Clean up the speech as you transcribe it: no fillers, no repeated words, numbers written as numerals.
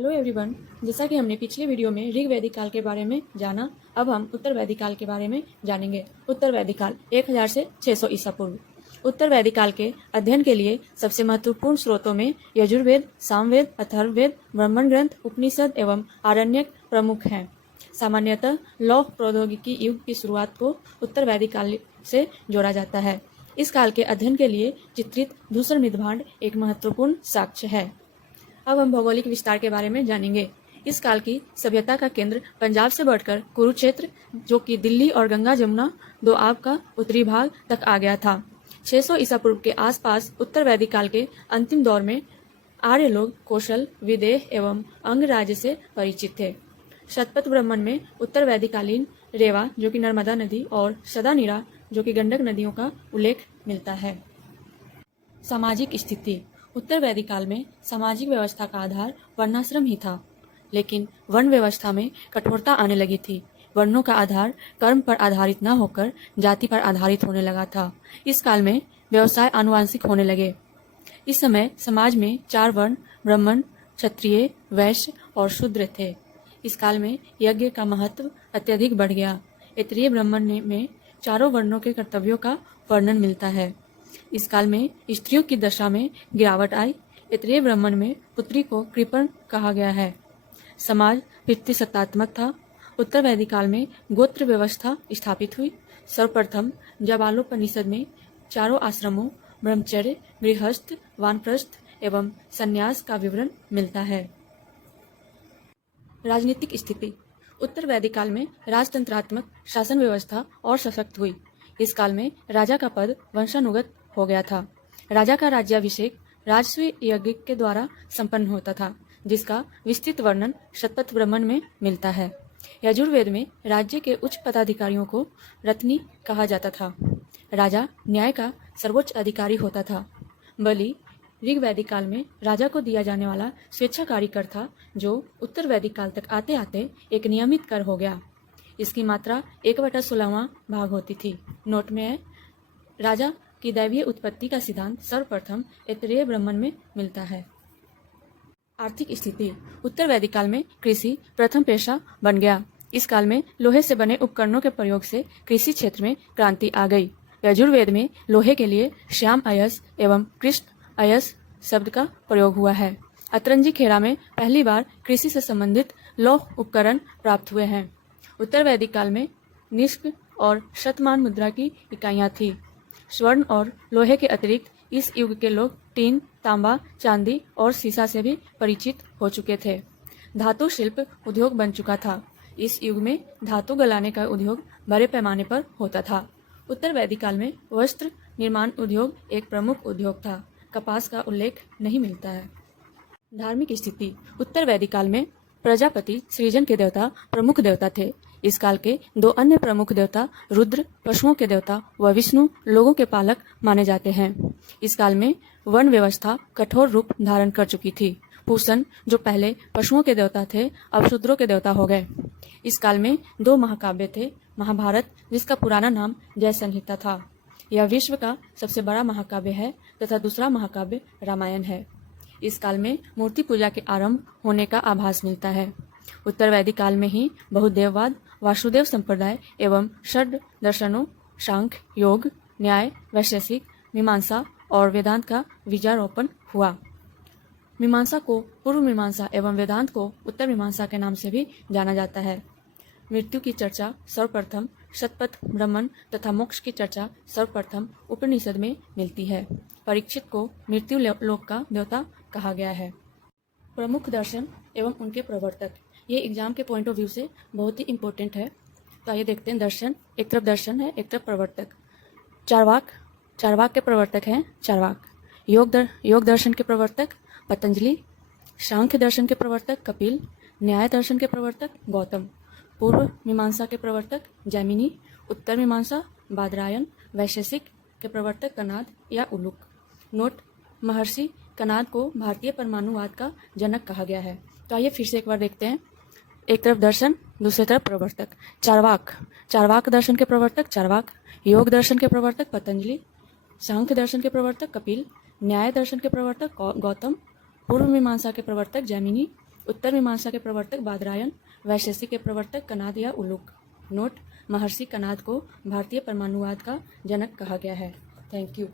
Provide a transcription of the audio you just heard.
Hello everyone. जैसा कि हमने पिछले वीडियो में ऋग वैदिक काल के बारे में जाना, अब हम उत्तर वैदिक काल के बारे में जानेंगे। उत्तर वैदिक काल 1000 से 600 ईसा पूर्व। उत्तर वैदिक काल के अध्ययन के लिए सबसे महत्वपूर्ण स्रोतों में यजुर्वेद, सामवेद, अथर्ववेद, ब्राह्मण ग्रंथ, उपनिषद एवं आरण्यक प्रमुख हैं। सामान्यतः लौह प्रौद्योगिकी युग की शुरुआत को उत्तर वैदिक काल से जोड़ा जाता है। इस काल के अध्ययन के लिए चित्रित धूसर मृदभांड एक महत्वपूर्ण साक्ष्य है। अब हम भौगोलिक विस्तार के बारे में जानेंगे। इस काल की सभ्यता का केंद्र पंजाब से बढ़कर कुरुक्षेत्र, जो कि दिल्ली और गंगा जमुना दोआब का उत्तरी भाग तक आ गया था। 600 ईसा पूर्व के आसपास उत्तर वैदिक काल के अंतिम दौर में आर्य लोग कौशल, विदेह एवं अंग राज्य से परिचित थे। शतपथ ब्राह्मण में उत्तर वैदिकालीन रेवा, जो कि नर्मदा नदी, और सदानीरा, जो कि गंडक नदियों का उल्लेख मिलता है। सामाजिक स्थिति। उत्तर वैदिक काल में सामाजिक व्यवस्था का आधार वर्णाश्रम ही था, लेकिन वर्ण व्यवस्था में कठोरता आने लगी थी। वर्णों का आधार कर्म पर आधारित न होकर जाति पर आधारित होने लगा था। इस काल में व्यवसाय आनुवांशिक होने लगे। इस समय समाज में 4 वर्ण ब्राह्मण, क्षत्रिय, वैश्य और शूद्र थे। इस काल में यज्ञ का महत्व अत्यधिक बढ़ गया। ऐतरेय ब्राह्मण में चारों वर्णों के कर्तव्यों का वर्णन मिलता है। इस काल में स्त्रियों की दशा में गिरावट आई। ऐतरेय ब्राह्मण में पुत्री को कृपण कहा गया है। समाज पितृसत्तात्मक था। उत्तर वैदिक काल में गोत्र व्यवस्था स्थापित हुई। सर्वप्रथम जाबालोपनिषद में चारों आश्रमों ब्रह्मचर्य, गृहस्थ, वानप्रस्थ एवं संन्यास का विवरण मिलता है। राजनीतिक स्थिति। उत्तर वैदिक काल में राजतंत्रात्मक शासन व्यवस्था और सशक्त हुई। इस काल में राजा का पद वंशानुगत हो गया था। राजा का राज्याभिषेक राजस्व यज्ञ के द्वारा संपन्न होता था, जिसका विस्तृत वर्णन शतपथ ब्राह्मण में मिलता है। यजुर्वेद में राज्य के उच्च पदाधिकारियों को रत्नी कहा जाता था। राजा न्याय का सर्वोच्च अधिकारी होता था। बलि ऋग वैदिक काल में राजा को दिया जाने वाला स्वेच्छाकारी कर था, जो उत्तर वैदिक काल तक आते आते एक नियमित कर हो गया। इसकी मात्रा 1/16वां भाग होती थी। नोट में है, राजा की दैवीय उत्पत्ति का सिद्धांत सर्वप्रथम ऐतरेय ब्राह्मण में मिलता है। आर्थिक स्थिति। उत्तर वैदिक काल में कृषि प्रथम पेशा बन गया। इस काल में लोहे से बने उपकरणों के प्रयोग से कृषि क्षेत्र में क्रांति आ गई। यजुर्वेद में लोहे के लिए श्याम अयस एवं कृष्ण अयस शब्द का प्रयोग हुआ है। अतरंजी खेड़ा में पहली बार कृषि से संबंधित लौह उपकरण प्राप्त हुए हैं। उत्तर वैदिक काल में निष्क और शतमान मुद्रा की इकाइयाँ थी। स्वर्ण और लोहे के अतिरिक्त इस युग के लोग टीन, तांबा, चांदी और सीसा से भी परिचित हो चुके थे। धातु शिल्प उद्योग बन चुका था। इस युग में धातु गलाने का उद्योग बड़े पैमाने पर होता था। उत्तर वैदिक काल में वस्त्र निर्माण उद्योग एक प्रमुख उद्योग था। कपास का उल्लेख नहीं मिलता है। धार्मिक स्थिति। उत्तर वैदिक काल में प्रजापति सृजन के देवता प्रमुख देवता थे। इस काल के 2 अन्य प्रमुख देवता रुद्र पशुओं के देवता व विष्णु लोगों के पालक माने जाते हैं। इस काल में वर्ण व्यवस्था कठोर रूप धारण कर चुकी थी। पूषण, जो पहले पशुओं के देवता थे, अब शूद्रों के देवता हो गए। इस काल में 2 महाकाव्य थे। महाभारत, जिसका पुराना नाम जय संहिता था, यह विश्व का सबसे बड़ा महाकाव्य है, तथा दूसरा महाकाव्य रामायण है। इस काल में मूर्ति पूजा के आरंभ होने का आभास मिलता है। उत्तर वैदिक काल में ही बहुदेववाद, वासुदेव संप्रदाय एवं षड दर्शनों सांख्य, योग, न्याय, वैशेषिक, मीमांसा और वेदांत का बीजारोपण हुआ। मीमांसा को पूर्व मीमांसा एवं वेदांत को उत्तर मीमांसा के नाम से भी जाना जाता है। मृत्यु की चर्चा सर्वप्रथम शतपथ ब्राह्मण तथा मोक्ष की चर्चा सर्वप्रथम उपनिषद में मिलती है। परीक्षित को मृत्यु लोक का देवता कहा गया है। प्रमुख दर्शन एवं उनके प्रवर्तक, ये एग्जाम के पॉइंट ऑफ व्यू से बहुत ही इम्पोर्टेंट है। तो आइए देखते हैं। दर्शन, एक तरफ दर्शन है, एक तरफ प्रवर्तक। चारवाक के प्रवर्तक हैं चारवाक। योग दर्शन के प्रवर्तक पतंजलि। सांख्य दर्शन के प्रवर्तक कपिल। न्याय दर्शन के प्रवर्तक गौतम। पूर्व मीमांसा के प्रवर्तक जैमिनी। उत्तर मीमांसा बादरायण। वैशेषिक के प्रवर्तक कनाद या उलुक। नोट, महर्षि कनाद को भारतीय परमाणुवाद का जनक कहा गया है। तो आइए फिर से एक बार देखते हैं। एक तरफ दर्शन, दूसरी तरफ प्रवर्तक। चारवाक दर्शन के प्रवर्तक चारवाक। योग दर्शन के प्रवर्तक पतंजलि। सांख्य दर्शन के प्रवर्तक कपिल। न्याय दर्शन के प्रवर्तक गौतम। पूर्व मीमांसा के प्रवर्तक जैमिनी। उत्तर मीमांसा के प्रवर्तक बादरायण, वैशेषिक के प्रवर्तक कनाद या उलुक। नोट: महर्षि कनाद को भारतीय परमाणुवाद का जनक कहा गया है। Thank you.